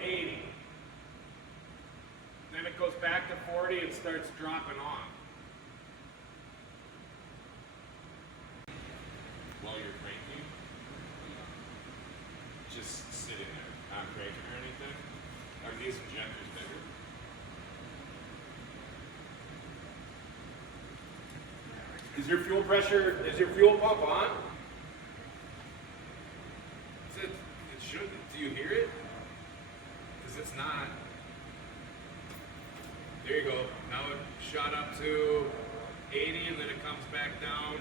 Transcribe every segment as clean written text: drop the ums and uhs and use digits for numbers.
80. Then it goes back to 40 and starts dropping off. While you're cranking, just sit in there, not cranking or anything. Are these injectors bigger? Is your fuel pressure, is your fuel pump on? It shouldn't. Do you hear it? Because it's not. There you go. Now it shot up to 80 and then it comes back down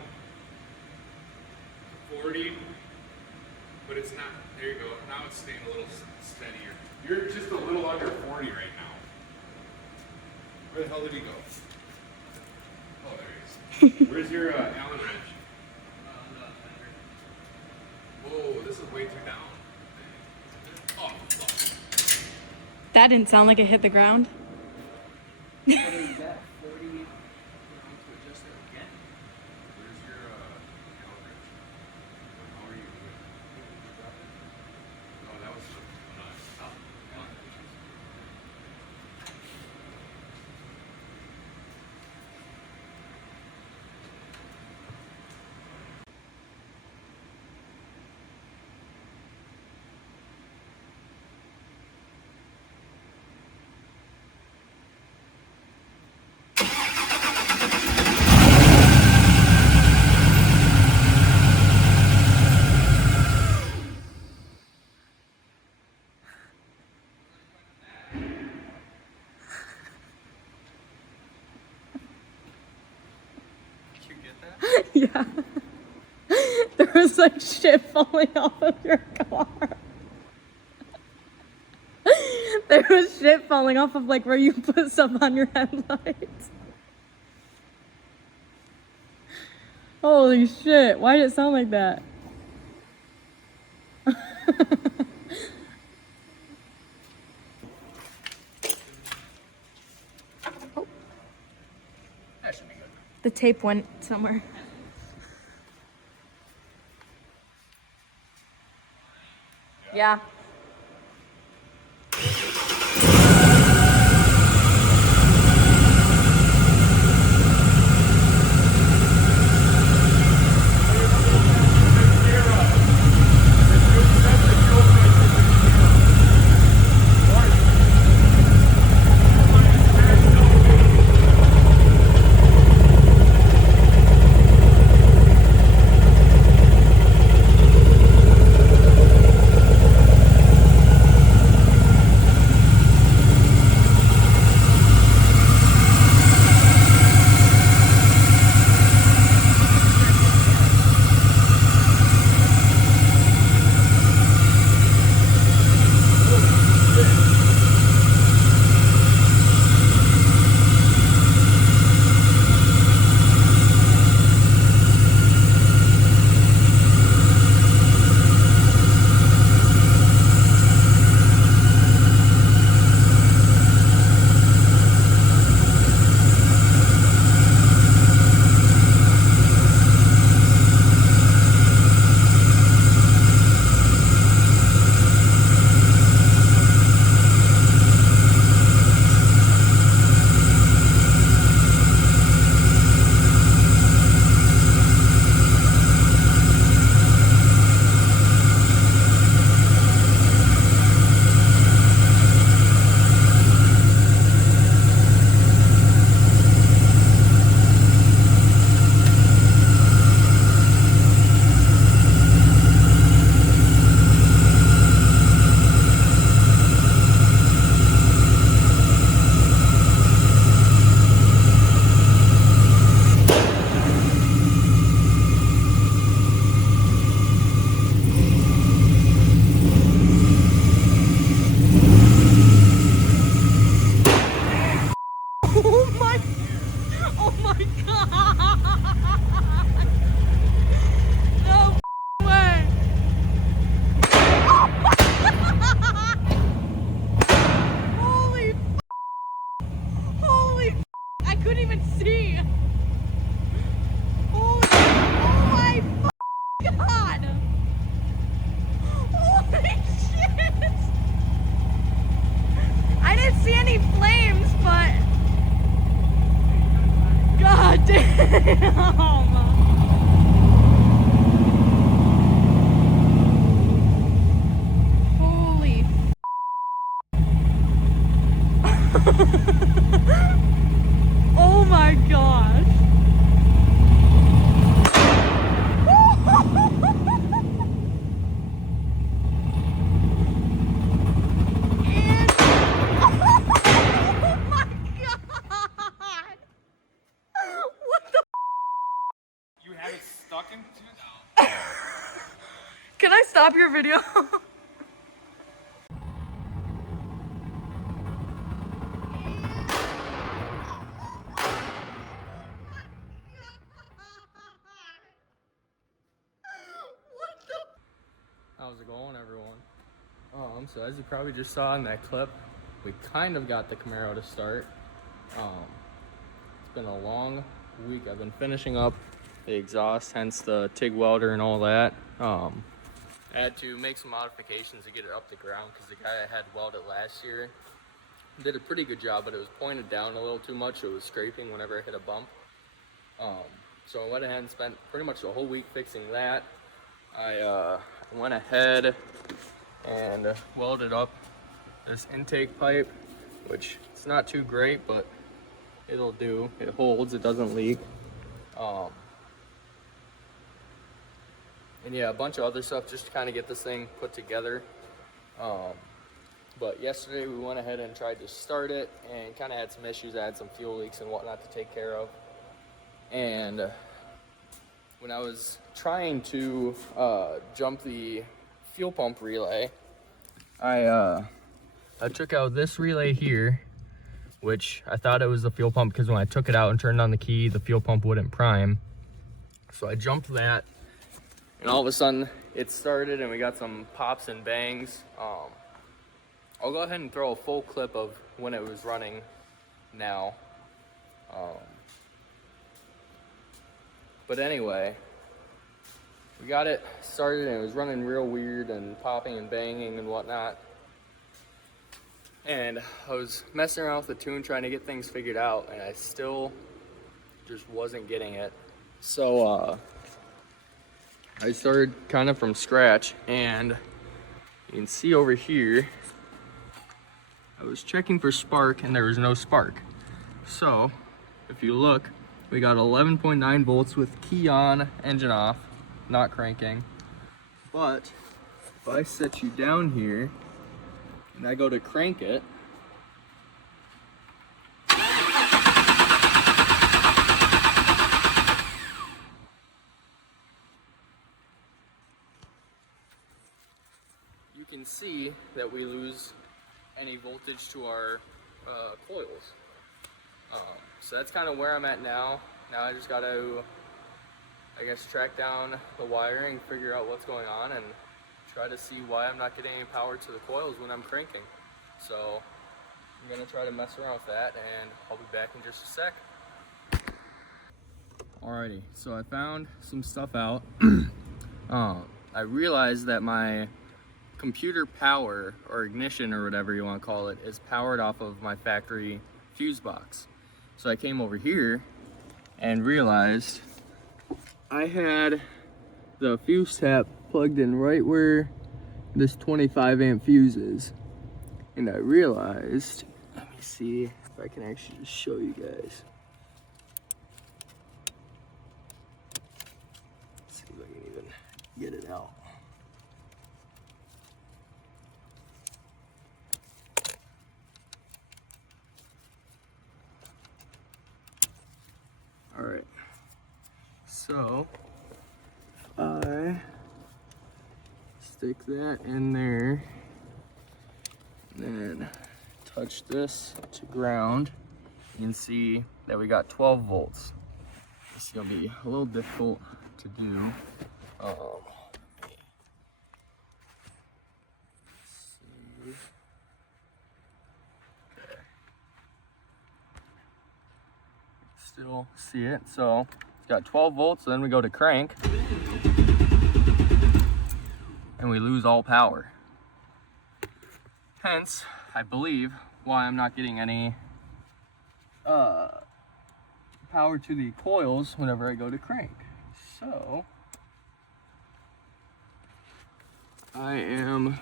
to 40. But it's not. There you go. Now it's staying a little steadier. You're just a little under 40 right now. Where the hell did he go? Oh, there he is. Where's your Allen wrench? Whoa, this is way too down. Oh, fuck. That didn't sound like it hit the ground. What is that? 40 to adjust it again? Where's your Allen wrench? How are you doing? Oh, that was nice. Oh, yeah. Yeah. There was like shit falling off of your car. There was shit falling off of like where you put stuff on your headlights. Holy shit, why did it sound like that? Oh. That should be good. The tape went somewhere. Yeah. stuck into now. Can I stop your video? How's it going, everyone? So as you probably just saw in that clip, we kind of got the Camaro to start. It's been a long week. I've been finishing up the exhaust, hence the TIG welder and all that. I had to make some modifications to get it up the ground because the guy I had welded last year did a pretty good job, but it was pointed down a little too much. It was scraping whenever I hit a bump. So I went ahead and spent pretty much the whole week fixing that. I went ahead and welded up this intake pipe, which it's not too great, but it'll do. It holds, it doesn't leak. And yeah, a bunch of other stuff just to kind of get this thing put together. But yesterday we went ahead and tried to start it and kind of had some issues. I had some fuel leaks and whatnot to take care of. And when I was trying to jump the fuel pump relay, I took out this relay here, which I thought it was the fuel pump because when I took it out and turned on the key, the fuel pump wouldn't prime. So I jumped that, and all of a sudden it started and we got some pops and bangs. I'll go ahead and throw a full clip of when it was running now. But anyway, we got it started and it was running real weird and popping and banging and whatnot. And I was messing around with the tune trying to get things figured out, and I still just wasn't getting it. So I started kind of from scratch, and you can see over here, I was checking for spark and there was no spark. So if you look, we got 11.9 volts with key on, engine off, not cranking. But if I set you down here and I go to crank it, you can see that we lose any voltage to our coils. So that's kind of where I'm at now. Now I just got to, I guess, track down the wiring, figure out what's going on, and try to see why I'm not getting any power to the coils when I'm cranking. So I'm gonna try to mess around with that, and I'll be back in just a sec. Alrighty, so I found some stuff out. I realized that my computer power, or ignition, or whatever you want to call it, is powered off of my factory fuse box. So I came over here and realized I had the fuse tap plugged in right where this 25 amp fuse is. And I realized, let me see if I can actually just show you guys. Let's see if I can even get it out. All right, so I stick that in there, and then touch this to ground. You can see that we got 12 volts. This is gonna be a little difficult to do. Still see it. So it's got 12 volts, then we go to crank and we lose all power. Hence, I believe, why I'm not getting any power to the coils whenever I go to crank. So I am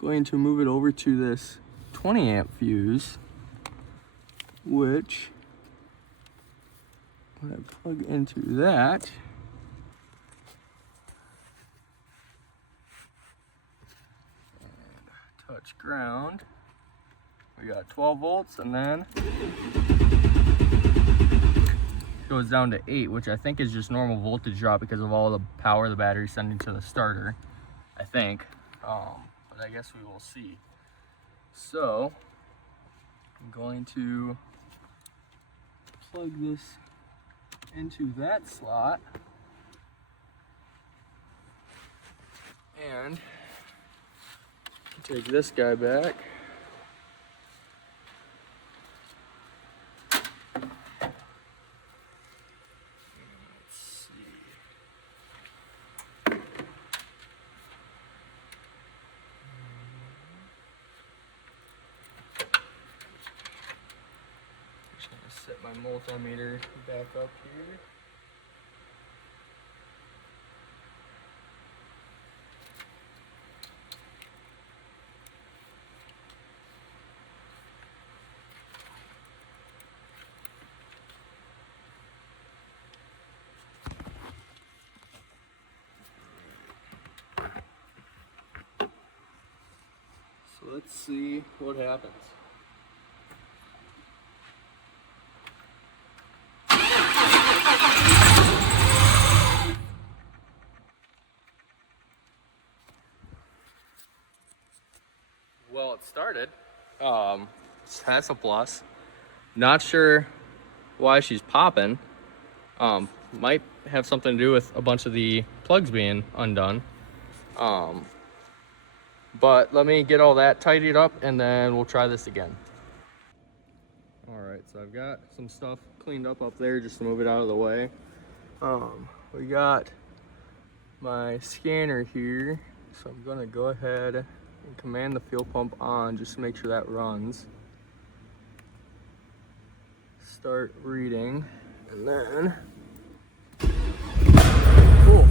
going to move it over to this 20 amp fuse, which when I plug into that, and touch ground, we got 12 volts, and then goes down to 8, which I think is just normal voltage drop because of all the power the battery's sending to the starter, I think. But I guess we will see. So I'm going to plug this into that slot and take this guy back. Set my multimeter back up here. So let's see what happens. Well, it started. So that's a plus. Not sure why she's popping. Might have something to do with a bunch of the plugs being undone. But let me get all that tidied up and then we'll try this again. All right, so I've got some stuff cleaned up there just to move it out of the way. We got my scanner here, so I'm gonna go ahead and command the fuel pump on just to make sure that runs. Start reading, and then cool.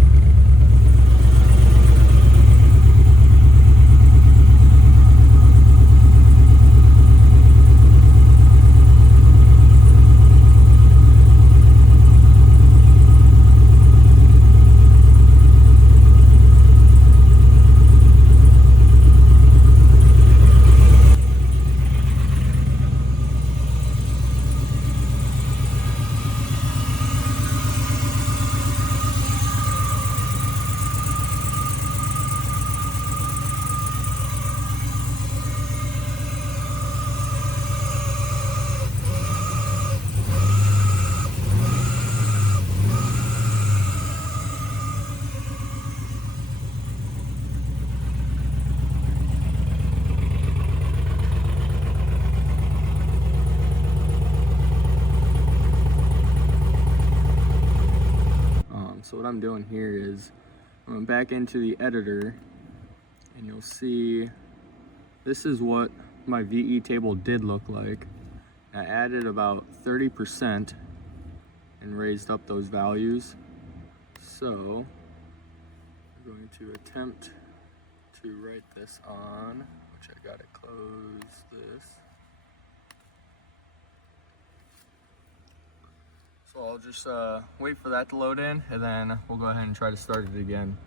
So what I'm doing here is I'm going back into the editor and you'll see this is what my VE table did look like. I added about 30% and raised up those values. So I'm going to attempt to write this on, which I gotta close this. So I'll just wait for that to load in and then we'll go ahead and try to start it again.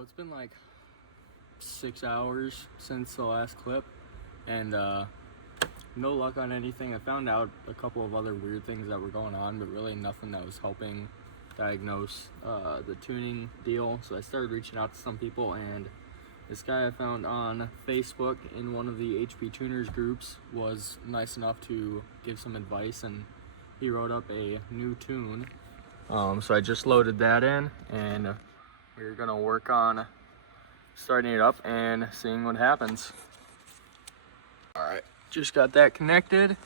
So it's been like 6 hours since the last clip, and no luck on anything. I found out a couple of other weird things that were going on, but really nothing that was helping diagnose the tuning deal. So I started reaching out to some people, and this guy I found on Facebook in one of the HP tuners groups was nice enough to give some advice, and he wrote up a new tune. So I just loaded that in, and we're gonna work on starting it up and seeing what happens. All right, just got that connected.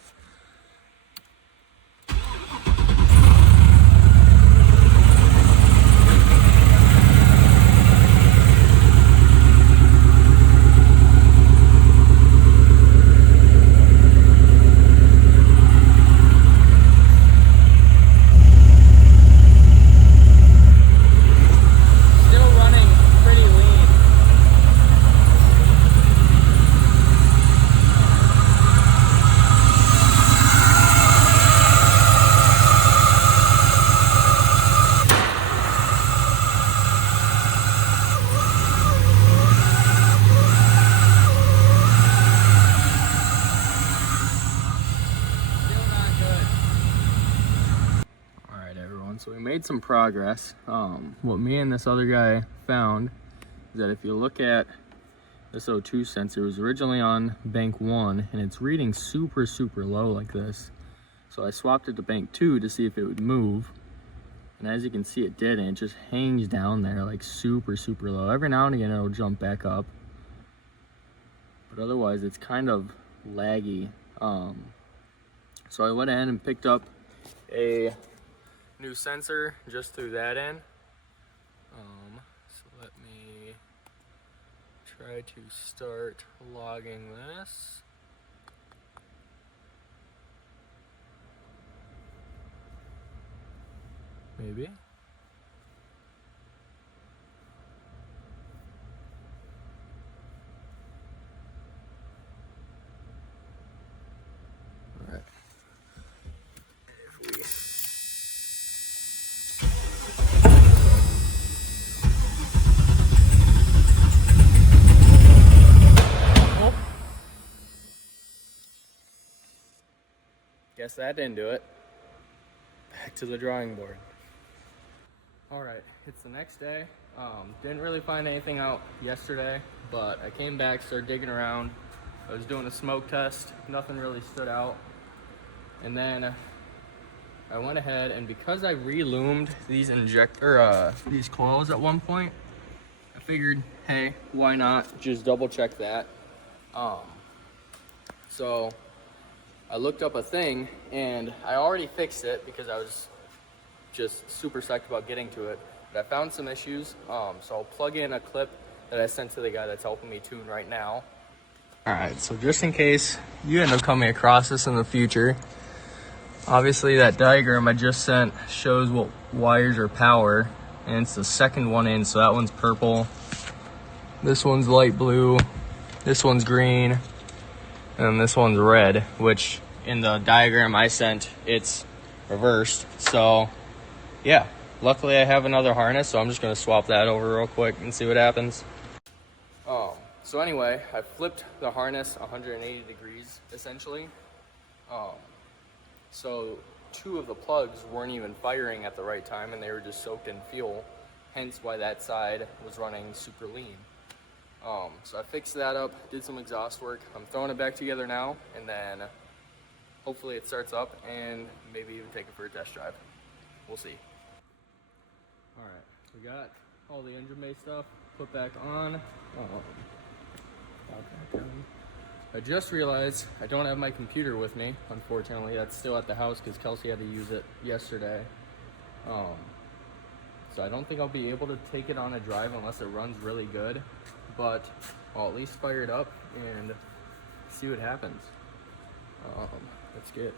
So we made some progress. What me and this other guy found is that if you look at this O2 sensor, it was originally on bank 1 and it's reading super low like this. So I swapped it to bank 2 to see if it would move, and as you can see it did, and it just hangs down there like super low. Every now and again it'll jump back up, but otherwise it's kind of laggy. So I went ahead and picked up a new sensor, just threw that in. So let me try to start logging this. Maybe. All right. Guess that didn't do it. Back to the drawing board. All right, it's the next day. Didn't really find anything out yesterday, but I came back, started digging around. I was doing a smoke test, nothing really stood out. And then I went ahead, and because I re-loomed these these coils at one point, I figured, hey, why not just double check that? So I looked up a thing, and I already fixed it because I was just super psyched about getting to it. But I found some issues, so I'll plug in a clip that I sent to the guy that's helping me tune right now. All right, so just in case you end up coming across this in the future, obviously that diagram I just sent shows what wires are power, and it's the second one in, so that one's purple, this one's light blue, this one's green, and this one's red, which in the diagram I sent, it's reversed. So yeah, luckily I have another harness, so I'm just gonna swap that over real quick and see what happens. So anyway, I flipped the harness 180 degrees essentially. So 2 of the plugs weren't even firing at the right time, and they were just soaked in fuel, hence why that side was running super lean. So I fixed that up, did some exhaust work. I'm throwing it back together now, and then hopefully it starts up and maybe even take it for a test drive. We'll see. All right, we got all the engine bay stuff put back on. I just realized I don't have my computer with me, unfortunately. That's still at the house because Kelsey had to use it yesterday. So I don't think I'll be able to take it on a drive unless it runs really good, but I'll at least fire it up and see what happens. Let's get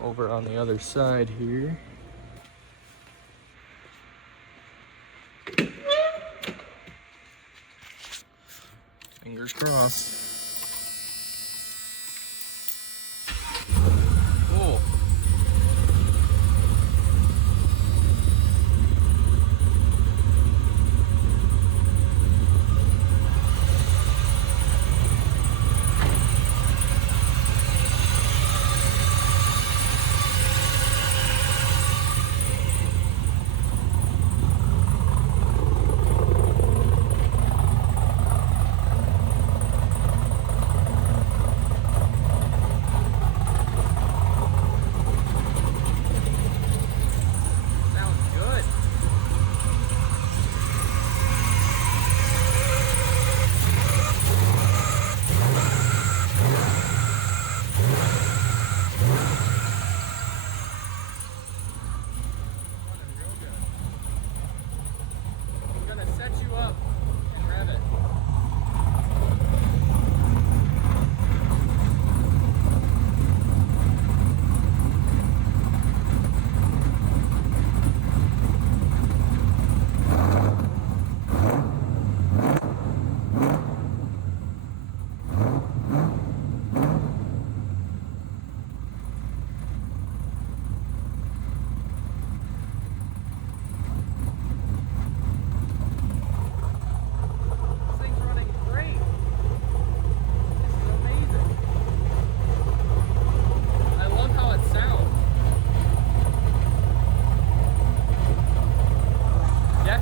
over on the other side here. Fingers crossed. Oh.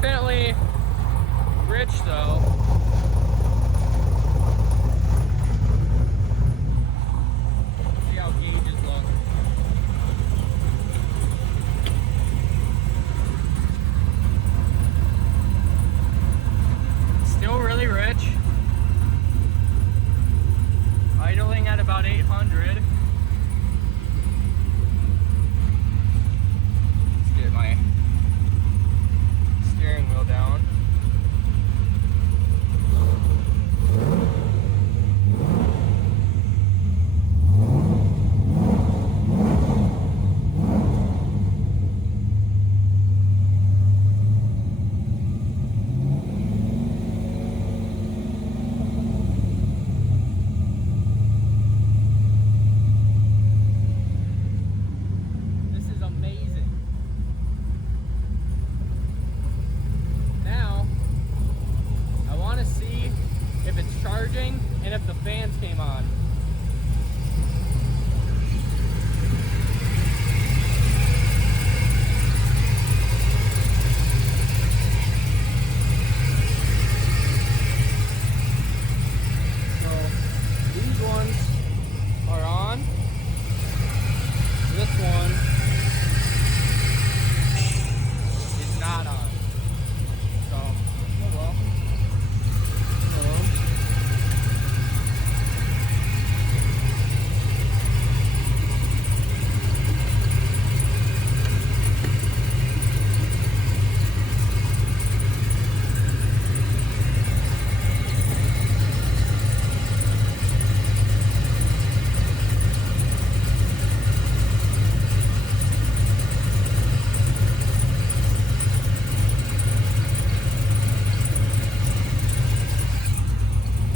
Definitely rich though. See how gauges look. Still really rich. Idling at about 800. Let's get my steering wheel down. This is amazing. Now, I want to see if it's charging and if the fans came on. So, these ones are on. This one is not on. So, oh well.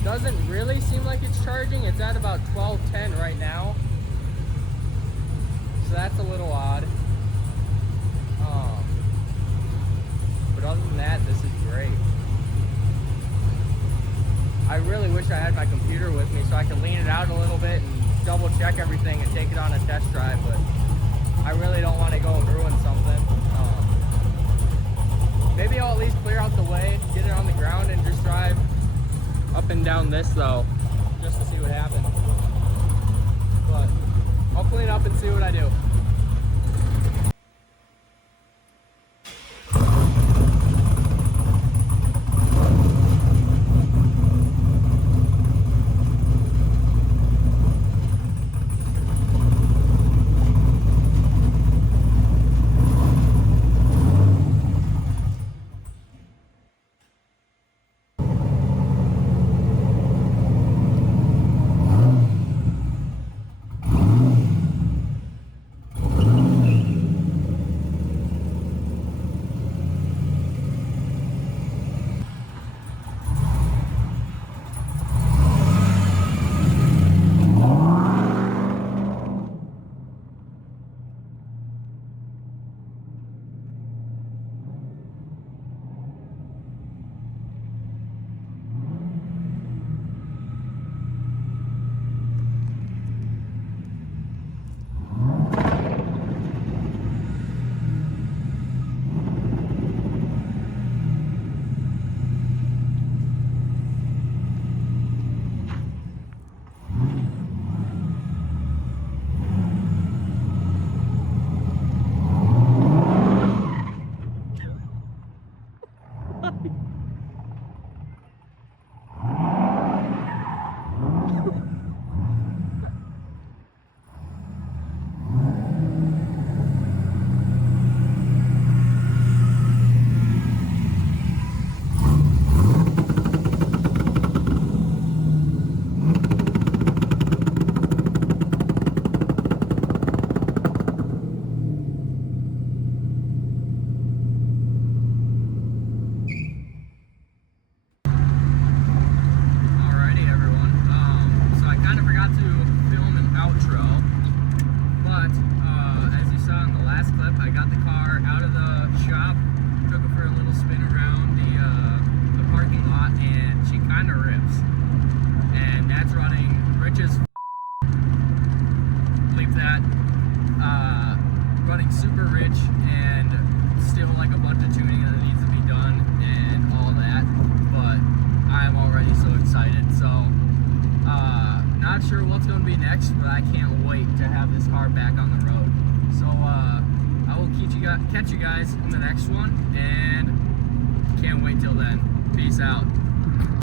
Doesn't really seem like it's charging. It's at about 12:10 right now. So that's a little odd. But other than that, this is great. I really wish I had my computer with me so I could lean it out a little bit and double check everything and take it on a test drive, but I really don't want to go and ruin something. Maybe I'll at least clear out the way, get it on the ground, and just drive up and down this though, just to see what happens. But I'll clean up and see what I do. excited. So, not sure what's going to be next, but I can't wait to have this car back on the road. So, I will catch you guys in the next one, and can't wait till then. Peace out.